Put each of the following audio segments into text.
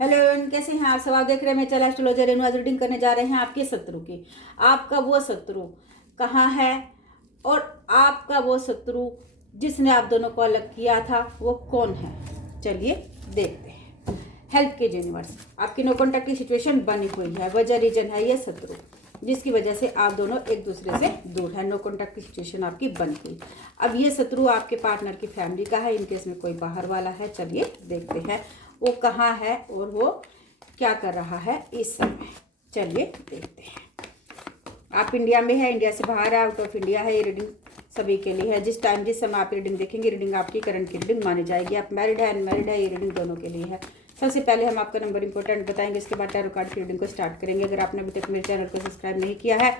Hello everyone, कैसे हैं आप सब। आप देख रहे हैं मैं चला एस्ट्रोलॉजर रेणु। आज रीडिंग करने जा रहे हैं आपके शत्रु की। आपका वो शत्रु कहाँ है और आपका वो शत्रु जिसने आप दोनों को अलग किया था वो कौन है, चलिए देखते हैं। हेल्प के यूनिवर्स, आपकी नो कॉन्टैक्ट की सिचुएशन बनी हुई है। वजह रीजन है ये शत्रु, जिसकी वजह से आप दोनों एक दूसरे से दूर है। नो कॉन्टैक्ट की सिचुएशन आपकी बनी हुई। अब ये शत्रु आपके पार्टनर की फैमिली का है, इनकेस में कोई बाहर वाला है। चलिए देखते हैं वो कहाँ है और वो क्या कर रहा है इस समय। चलिए देखते हैं। आप इंडिया में है, इंडिया से बाहर है, आउट ऑफ इंडिया है। ये रीडिंग सभी के लिए है। जिस टाइम जिस समय आप रीडिंग देखेंगे, रीडिंग आपकी करंट की रीडिंग मानी जाएगी। आप मैरिड है, अनमैरिड है, ये रीडिंग दोनों के लिए है। सबसे पहले हम आपका नंबर इंपॉर्टेंट बताएंगे, इसके बाद टैरो कार्ड की रीडिंग को स्टार्ट करेंगे। अगर आपने अभी तक मेरे चैनल को सब्सक्राइब नहीं किया है,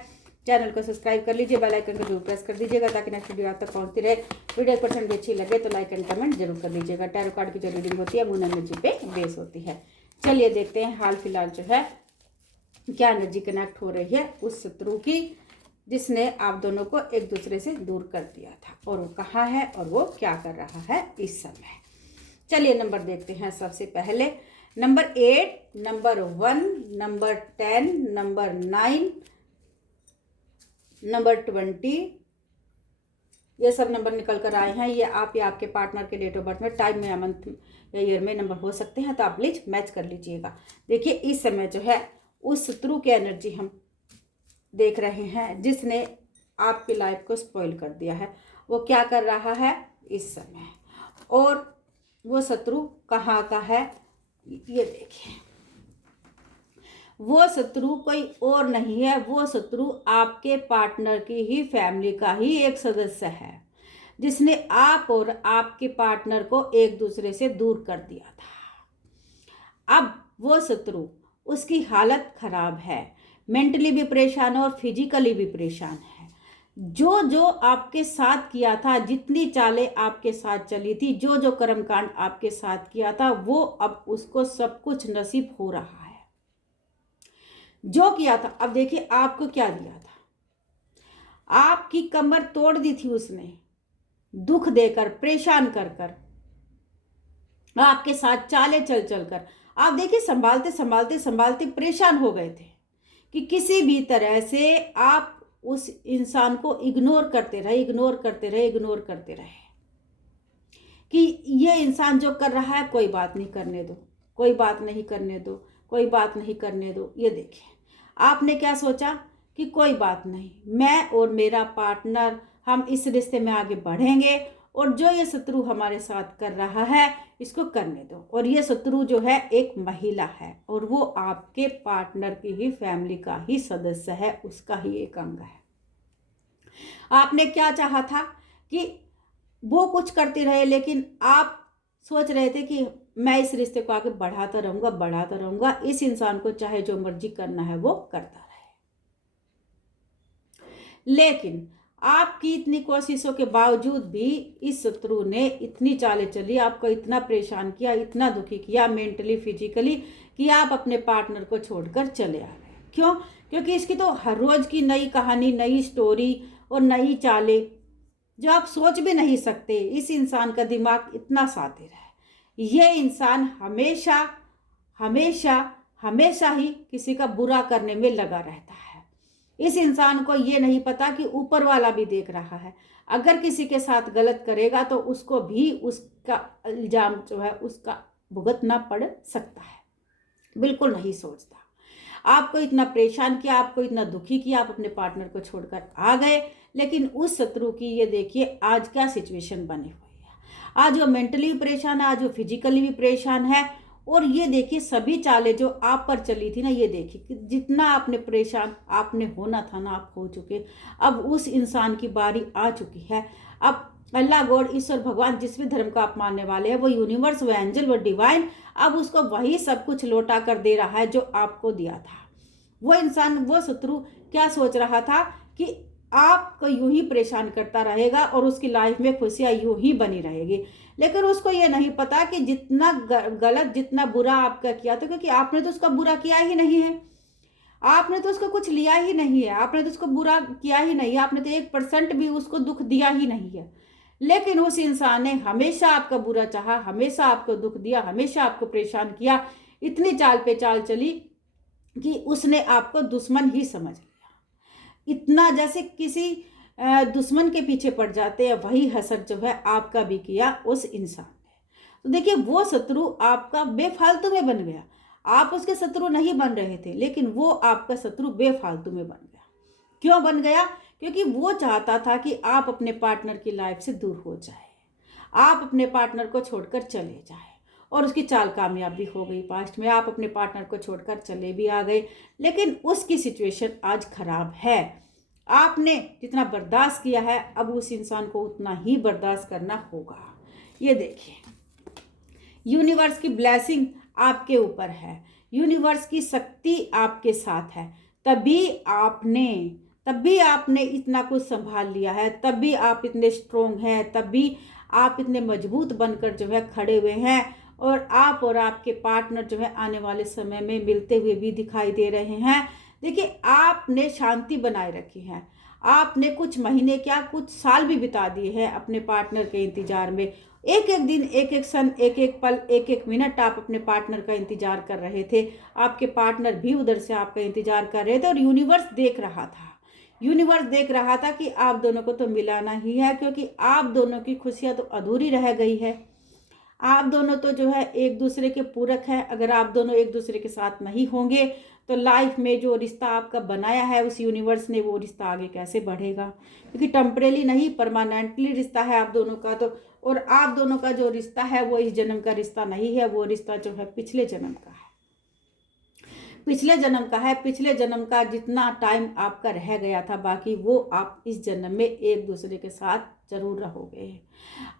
चैनल को सब्सक्राइब कर लीजिए, बेल आइकन को जरूर प्रेस कर दीजिएगा ताकि नेक्स्ट वीडियो आप तक पहुंचती रहे। वीडियो परसेंट भी अच्छी लगे तो लाइक एंड कमेंट जरूर कर लीजिएगा। टैरो कार्ड की जो रीडिंग होती है मून एनर्जी पे बेस होती है। चलिए देखते हैं हाल फिलहाल जो है क्या एनर्जी कनेक्ट हो रही है उस शत्रु की जिसने आप दोनों को एक दूसरे से दूर कर दिया था, और वो कहाँ है और वो क्या कर रहा है इस समय। चलिए नंबर देखते हैं। सबसे पहले number 8, number 1, number 10, number 9, number 20, ये सब नंबर निकल कर आए हैं। ये आप या आपके पार्टनर के डेट ऑफ बर्थ में, टाइम में या मंथ या ईयर में नंबर हो सकते हैं, तो आप प्लीज मैच कर लीजिएगा। देखिए इस समय जो है उस शत्रु की एनर्जी हम देख रहे हैं जिसने आपकी लाइफ को स्पॉइल कर दिया है। वो क्या कर रहा है इस समय, और वो शत्रु कहाँ का है ये देखिए। वो शत्रु कोई और नहीं है, वो शत्रु आपके पार्टनर की ही फैमिली का ही एक सदस्य है जिसने आप और आपके पार्टनर को एक दूसरे से दूर कर दिया था। अब वो शत्रु, उसकी हालत खराब है, मेंटली भी परेशान है और फिजिकली भी परेशान है। जो जो आपके साथ किया था, जितनी चालें आपके साथ चली थी, जो जो कर्मकांड आपके साथ किया था, वो अब उसको सब कुछ नसीब हो रहा है जो किया था। अब देखिए आपको क्या दिया था, आपकी कमर तोड़ दी थी उसने, दुख देकर, परेशान कर कर, आपके साथ चाले चल चल कर। आप देखिए संभालते संभालते संभालते परेशान हो गए थे कि किसी भी तरह से आप उस इंसान को इग्नोर करते रहे, इग्नोर करते रहे, इग्नोर करते रहे कि ये इंसान जो कर रहा है कोई बात नहीं, करने दो, कोई बात नहीं, करने दो, कोई बात नहीं, करने दो। ये देखिए आपने क्या सोचा कि कोई बात नहीं, मैं और मेरा पार्टनर हम इस रिश्ते में आगे बढ़ेंगे, और जो ये शत्रु हमारे साथ कर रहा है इसको करने दो। और ये शत्रु जो है एक महिला है, और वो आपके पार्टनर की ही फैमिली का ही सदस्य है, उसका ही एक अंग है। आपने क्या चाहा था कि वो कुछ करती रहे, लेकिन आप सोच रहे थे कि मैं इस रिश्ते को आगे बढ़ाता रहूंगा, बढ़ाता रहूंगा, इस इंसान को चाहे जो मर्जी करना है वो करता रहे। लेकिन आपकी इतनी कोशिशों के बावजूद भी इस शत्रु ने इतनी चालें चली, आपको इतना परेशान किया, इतना दुखी किया मेंटली फिजिकली, कि आप अपने पार्टनर को छोड़कर चले आ गए। क्यों? क्योंकि इसकी तो हर रोज की नई कहानी, नई स्टोरी और नई चालें जो आप सोच भी नहीं सकते। इस इंसान का दिमाग इतना शातिर है, ये इंसान हमेशा हमेशा हमेशा ही किसी का बुरा करने में लगा रहता है। इस इंसान को ये नहीं पता कि ऊपर वाला भी देख रहा है। अगर किसी के साथ गलत करेगा तो उसको भी उसका इल्जाम जो है उसका भुगतना पड़ सकता है। बिल्कुल नहीं सोचता। आपको इतना परेशान किया, आपको इतना दुखी किया, आप अपने पार्टनर को छोड़कर आ गए। लेकिन उस शत्रु की ये देखिए आज क्या सिचुएशन बनी हुई है। आज वो मेंटली भी परेशान है, आज वो फिजिकली भी परेशान है। और ये देखिए सभी चालें जो आप पर चली थी ना, ये देखिए कि जितना आपने परेशान आपने होना था ना, आप हो चुके। अब उस इंसान की बारी आ चुकी है। अब अल्लाह, गॉड, ईश्वर, भगवान, जिस भी धर्म का आप मानने वाले हैं, वो यूनिवर्स, वो एंजल, वो डिवाइन, अब उसको वही सब कुछ लौटा कर दे रहा है जो आपको दिया था। वो इंसान, वो शत्रु क्या सोच रहा था कि आपको यूं ही परेशान करता रहेगा और उसकी लाइफ में खुशियां यूं ही बनी रहेगी। लेकिन उसको ये नहीं पता कि जितना गलत, जितना बुरा आपका किया था, क्योंकि आपने तो उसका बुरा किया ही नहीं है, आपने तो उसको कुछ लिया ही नहीं है, आपने तो उसको बुरा किया ही नहीं है, आपने तो 1% भी उसको दुख दिया ही नहीं है। लेकिन उस इंसान ने हमेशा आपका बुरा चाहा, हमेशा आपको दुख दिया, हमेशा आपको परेशान किया। इतनी चाल पे चाल चली कि उसने आपको दुश्मन ही समझ लिया। इतना जैसे किसी दुश्मन के पीछे पड़ जाते हैं, वही हसर जो है आपका भी किया उस इंसान ने। तो देखिए, वो शत्रु आपका बेफालतू में बन गया। आप उसके शत्रु नहीं बन रहे थे, लेकिन वो आपका शत्रु बेफालतू में बन गया। क्यों बन गया? क्योंकि वो चाहता था कि आप अपने पार्टनर की लाइफ से दूर हो जाए, आप अपने पार्टनर को छोड़कर चले जाए। और उसकी चाल कामयाब भी हो गई। पास्ट में आप अपने पार्टनर को छोड़कर चले भी आ गए, लेकिन उसकी सिचुएशन आज खराब है। आपने जितना बर्दाश्त किया है, अब उस इंसान को उतना ही बर्दाश्त करना होगा। ये देखिए, यूनिवर्स की ब्लेसिंग आपके ऊपर है, यूनिवर्स की शक्ति आपके साथ है। तभी आपने इतना कुछ संभाल लिया है, तभी आप इतने स्ट्रोंग हैं, तभी आप इतने मजबूत बनकर जो है खड़े हुए हैं। और आप और आपके पार्टनर जो है आने वाले समय में मिलते हुए भी दिखाई दे रहे हैं। देखिए, आपने शांति बनाए रखी है। आपने कुछ महीने क्या, कुछ साल भी बिता दिए हैं अपने पार्टनर के इंतजार में। एक एक दिन, एक एक क्षण, एक एक पल, एक एक मिनट आप अपने पार्टनर का इंतजार कर रहे थे। आपके पार्टनर भी उधर से आपका इंतजार कर रहे थे, और यूनिवर्स देख रहा था। यूनिवर्स देख रहा था कि आप दोनों को तो मिलाना ही है, क्योंकि आप दोनों की खुशियां तो अधूरी रह गई है। आप दोनों तो जो है एक दूसरे के पूरक है। अगर आप दोनों एक दूसरे के साथ नहीं होंगे तो लाइफ में जो रिश्ता आपका बनाया है उस यूनिवर्स ने, वो रिश्ता आगे कैसे बढ़ेगा? क्योंकि टेम्परेरी नहीं, परमानेंटली रिश्ता है आप दोनों का। तो और आप दोनों का जो रिश्ता है वो इस जन्म का रिश्ता नहीं है, वो रिश्ता जो है पिछले जन्म का है। पिछले जन्म का है। पिछले जन्म का जितना टाइम आपका रह गया था बाकी, वो आप इस जन्म में एक दूसरे के साथ जरूर रहोगे।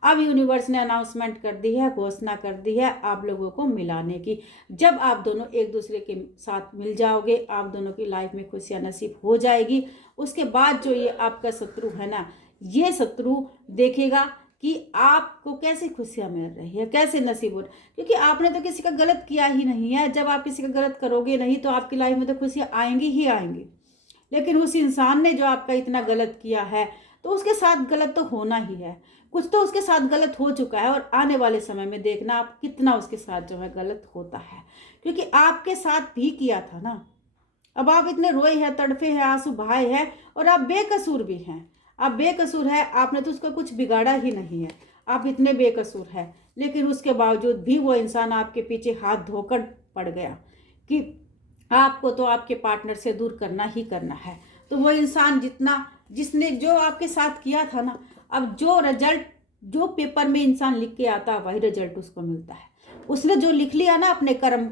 अब यूनिवर्स ने अनाउंसमेंट कर दी है, घोषणा कर दी है आप लोगों को मिलाने की। जब आप दोनों एक दूसरे के साथ मिल जाओगे, आप दोनों की लाइफ में खुशियां नसीब हो जाएगी। उसके बाद जो ये आपका शत्रु है ना, ये शत्रु देखेगा कि आपको कैसे खुशियां मिल रही है, कैसे नसीब हो रही है। क्योंकि आपने तो किसी का गलत किया ही नहीं है। जब आप किसी का गलत करोगे नहीं तो आपकी लाइफ में तो खुशियां आएंगी ही आएंगी। लेकिन उस इंसान ने जो आपका इतना गलत किया है, तो उसके साथ गलत तो होना ही है। कुछ तो उसके साथ गलत हो चुका है, और आने वाले समय में देखना आप कितना उसके साथ जो है गलत होता है। क्योंकि आपके साथ भी किया था ना। अब आप इतने रोए हैं, तड़फे हैं, आंसू बहाए हैं, और आप बेकसूर भी हैं। आप बेकसूर है, आपने तो उसका कुछ बिगाड़ा ही नहीं है। आप इतने बेकसूर है, लेकिन उसके बावजूद भी वो इंसान आपके पीछे हाथ धोकर पड़ गया कि आपको तो आपके पार्टनर से दूर करना ही करना है। तो वो इंसान जिसने जो आपके साथ किया था ना, अब जो रिजल्ट, जो पेपर में इंसान लिख के आता वही रिजल्ट उसको मिलता है। उसने जो लिख लिया ना अपने कर्म,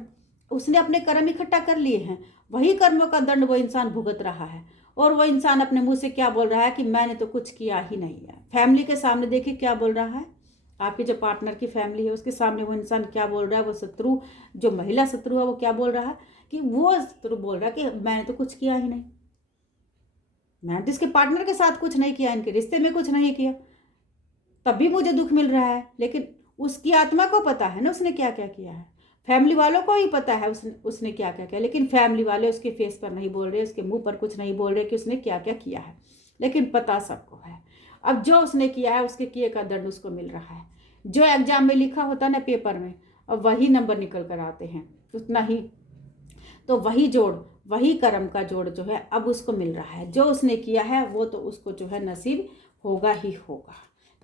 उसने अपने कर्म इकट्ठा कर लिए हैं, वही कर्मों का दंड वो इंसान भुगत रहा है। और वो इंसान अपने मुंह से क्या बोल रहा है कि मैंने तो कुछ किया ही नहीं है। फैमिली के सामने देखिए क्या बोल रहा है। आपके जो पार्टनर की फैमिली है उसके सामने वो इंसान क्या बोल रहा है। वो शत्रु, जो महिला शत्रु है, वो क्या बोल रहा है कि वो शत्रु बोल रहा है कि मैंने तो कुछ किया ही नहीं, मैंने तो इसके पार्टनर के साथ कुछ नहीं किया, इनके रिश्ते में कुछ नहीं किया, तभी मुझे दुख मिल रहा है। लेकिन उसकी आत्मा को पता है ना उसने क्या क्या किया है। फैमिली वालों को ही पता है उसने क्या क्या किया, लेकिन फैमिली वाले उसके फेस पर नहीं बोल रहे, उसके मुंह पर कुछ नहीं बोल रहे कि उसने क्या क्या किया है, लेकिन पता सबको है। अब जो उसने किया है उसके किए का दंड उसको मिल रहा है। जो एग्जाम में लिखा होता है ना पेपर में, अब वही नंबर निकल कर आते हैं, उतना ही। तो वही जोड़, वही कर्म का जोड़ जो है अब उसको मिल रहा है। जो उसने किया है वो तो उसको जो है नसीब होगा ही होगा।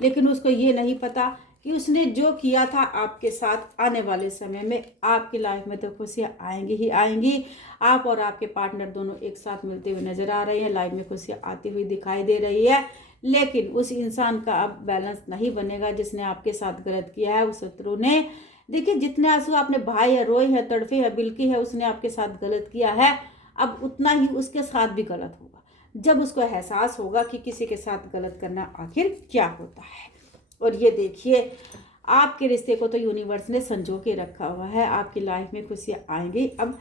लेकिन उसको ये नहीं पता कि उसने जो किया था आपके साथ, आने वाले समय में आपकी लाइफ में तो खुशियाँ आएंगी ही आएंगी। आप और आपके पार्टनर दोनों एक साथ मिलते हुए नजर आ रहे हैं, लाइफ में खुशियाँ आती हुई दिखाई दे रही है। लेकिन उस इंसान का अब बैलेंस नहीं बनेगा जिसने आपके साथ गलत किया है, उस शत्रु ने। देखिए, जितने आंसू आपने बहाए है, रोए है, तड़फे है, बिलकी है, उसने आपके साथ गलत किया है, अब उतना ही उसके साथ भी गलत होगा। जब उसको एहसास होगा कि किसी के साथ गलत करना आखिर क्या होता है। और ये देखिए, आपके रिश्ते को तो यूनिवर्स ने संजो के रखा हुआ है। आपकी लाइफ में खुशियाँ आएंगी। अब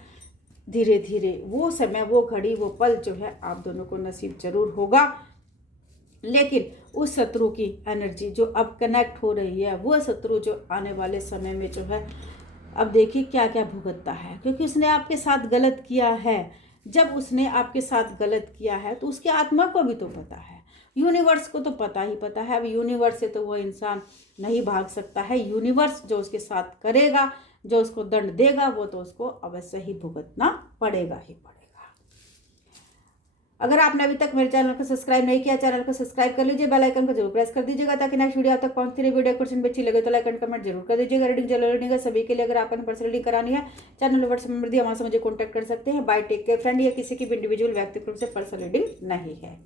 धीरे धीरे वो समय, वो घड़ी, वो पल जो है आप दोनों को नसीब जरूर होगा। लेकिन उस शत्रु की एनर्जी जो अब कनेक्ट हो रही है, वो शत्रु जो आने वाले समय में जो है, अब देखिए क्या क्या भुगतता है, क्योंकि उसने आपके साथ गलत किया है। जब उसने आपके साथ गलत किया है तो उसकी आत्मा को भी तो पता है, यूनिवर्स को तो पता ही पता है। अब यूनिवर्स से तो वो इंसान नहीं भाग सकता है। यूनिवर्स जो उसके साथ करेगा जो उसको दंड देगा वो तो उसको अवश्य ही भुगतना पड़ेगा ही पड़ेगा। अगर आपने अभी तक मेरे चैनल को सब्सक्राइब नहीं किया, चैनल को सब्सक्राइब कर लीजिए, बेल आइकन को जरूर प्रेस कर दीजिएगा ताकि नेक्स्ट वीडियो आप तक पहुंचती रहे। वीडियो क्वेश्चन अच्छी लगे तो लाइक एंड कमेंट जरूर कर दीजिएगा। रीडिंग जनरल रीडिंग है सभी के लिए। अगर आपको पर्सनल रीडिंग करानी है, चैनल व्हाट्सएप नंबर दिया, वहां से मुझे कॉन्टैक्ट कर सकते हैं। Bye take care friend. ये किसी की भी इंडिविजुअल व्यक्तिगत रूप से पर्सनल रीडिंग नहीं है।